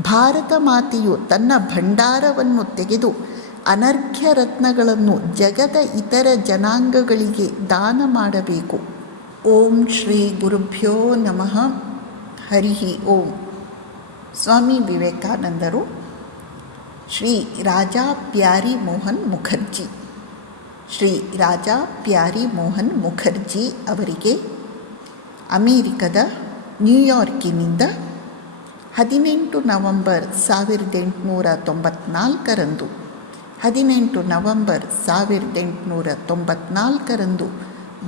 ಭಾರತ ಮಾತೆಯು ತನ್ನ ಭಂಡಾರವನ್ನು ತೆಗೆದು ಅನರ್ಘ್ಯ ರತ್ನಗಳನ್ನು ಜಗದ ಇತರ ಜನಾಂಗಗಳಿಗೆ ದಾನ ಮಾಡಬೇಕು. ಓಂ ಶ್ರೀ ಗುರುಭ್ಯೋ ನಮಃ. ಹರಿ ಓಂ. ಸ್ವಾಮಿ ವಿವೇಕಾನಂದರು ಶ್ರೀ ರಾಜಾ ಪ್ಯಾರಿ ಮೋಹನ್ ಮುಖರ್ಜಿ. ಶ್ರೀ ರಾಜಾ ಪ್ಯಾರಿ ಮೋಹನ್ ಮುಖರ್ಜಿ ಅವರಿಗೆ ಅಮೇರಿಕದ ನ್ಯೂಯಾರ್ಕಿನಿಂದ 18 ನವಂಬರ್ 1894 18 ನವಂಬರ್ 1894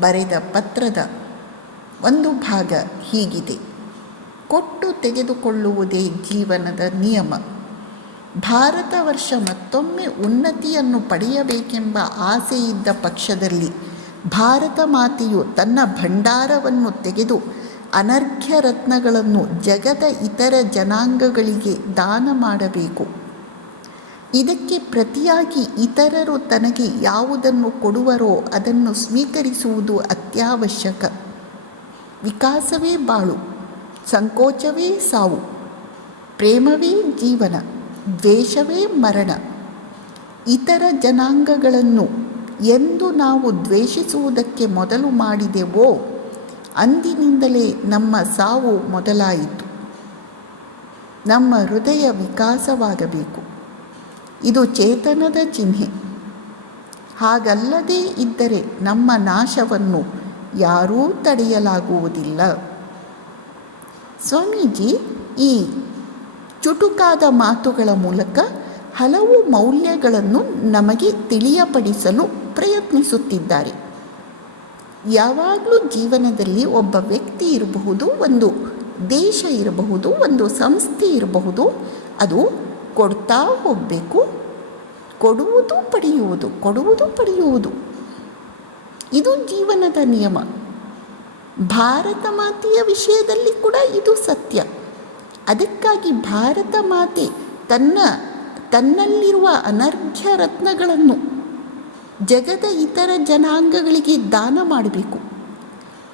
ಬರೆದ ಪತ್ರದ ಒಂದು ಭಾಗ ಹೀಗಿದೆ. ಕೊಟ್ಟು ತೆಗೆದುಕೊಳ್ಳುವುದೇ ಜೀವನದ ನಿಯಮ. ಭಾರತ ವರ್ಷ ಮತ್ತೊಮ್ಮೆ ಉನ್ನತಿಯನ್ನು ಪಡೆಯಬೇಕೆಂಬ ಆಸೆಯಿದ್ದ ಪಕ್ಷದಲ್ಲಿ ಭಾರತ ಮಾತೆಯು ತನ್ನ ಭಂಡಾರವನ್ನು ತೆಗೆದು ಅನರ್ಘ್ಯ ರತ್ನಗಳನ್ನು ಜಗದ ಇತರ ಜನಾಂಗಗಳಿಗೆ ದಾನ ಮಾಡಬೇಕು. ಇದಕ್ಕೆ ಪ್ರತಿಯಾಗಿ ಇತರರು ತನಗೆ ಯಾವುದನ್ನು ಕೊಡುವರೋ ಅದನ್ನು ಸ್ವೀಕರಿಸುವುದು ಅತ್ಯವಶ್ಯಕ. ವಿಕಾಸವೇ ಬಾಳು, ಸಂಕೋಚವೇ ಸಾವು, ಪ್ರೇಮವೇ ಜೀವನ, ದ್ವೇಷವೇ ಮರಣ. ಇತರ ಜನಾಂಗಗಳನ್ನು ಎಂದು ನಾವು ದ್ವೇಷಿಸುವುದಕ್ಕೆ ಮೊದಲು ಮಾಡಿದೆವೋ ಅಂದಿನಿಂದಲೇ ನಮ್ಮ ಸಾವು ಮೊದಲಾಯಿತು. ನಮ್ಮ ಹೃದಯ ವಿಕಾಸವಾಗಬೇಕು. ಇದು ಚೇತನದ ಚಿಹ್ನೆ. ಹಾಗಲ್ಲದೇ ಇದ್ದರೆ ನಮ್ಮ ನಾಶವನ್ನು ಯಾರೂ ತಡೆಯಲಾಗುವುದಿಲ್ಲ. ಸ್ವಾಮೀಜಿ ಈ ಚುಟುಕಾದ ಮಾತುಗಳ ಮೂಲಕ ಹಲವು ಮೌಲ್ಯಗಳನ್ನು ನಮಗೆ ತಿಳಿಯಪಡಿಸಲು ಪ್ರಯತ್ನಿಸುತ್ತಿದ್ದಾರೆ. ಯಾವಾಗಲೂ ಜೀವನದಲ್ಲಿ ಒಬ್ಬ ವ್ಯಕ್ತಿ ಇರಬಹುದು, ಒಂದು ದೇಶ ಇರಬಹುದು, ಒಂದು ಸಂಸ್ಥೆ ಇರಬಹುದು. ಅದು ಕೊಡ್ತಾ ಹೋಗಬೇಕು. ಕೊಡುವುದು ಪಡೆಯುವುದು, ಕೊಡುವುದು ಪಡೆಯುವುದು, ಇದು ಜೀವನದ ನಿಯಮ. ಭಾರತ ಮಾತೆಯ ವಿಷಯದಲ್ಲಿ ಕೂಡ ಇದು ಸತ್ಯ. ಅದಕ್ಕಾಗಿ ಭಾರತ ಮಾತೆ ತನ್ನಲ್ಲಿರುವ ಅನರ್ಘ್ಯ ರತ್ನಗಳನ್ನು ಜಗದ ಇತರ ಜನಾಂಗಗಳಿಗೆ ದಾನ ಮಾಡಬೇಕು.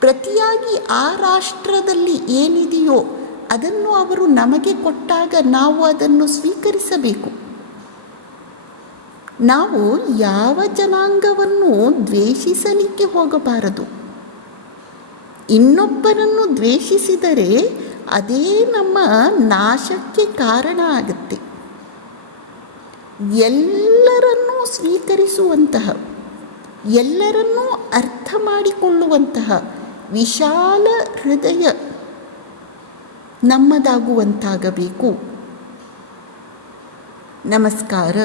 ಪ್ರತಿಯಾಗಿ ಆ ರಾಷ್ಟ್ರದಲ್ಲಿ ಏನಿದೆಯೋ ಅದನ್ನು ಅವರು ನಮಗೆ ಕೊಟ್ಟಾಗ ನಾವು ಅದನ್ನು ಸ್ವೀಕರಿಸಬೇಕು. ನಾವು ಯಾವ ಜನಾಂಗವನ್ನು ದ್ವೇಷಿಸಲಿಕ್ಕೆ ಹೋಗಬಾರದು. ಇನ್ನೊಬ್ಬರನ್ನು ದ್ವೇಷಿಸಿದರೆ ಅದೇ ನಮ್ಮ ನಾಶಕ್ಕೆ ಕಾರಣ ಆಗುತ್ತೆ. ಎಲ್ಲರನ್ನೂ ಸ್ವೀಕರಿಸುವಂತಹ, ಎಲ್ಲರನ್ನೂ ಅರ್ಥ ಮಾಡಿಕೊಳ್ಳುವಂತಹ ವಿಶಾಲ ಹೃದಯ ನಮ್ಮದಾಗುವಂತಾಗಬೇಕು. ನಮಸ್ಕಾರ.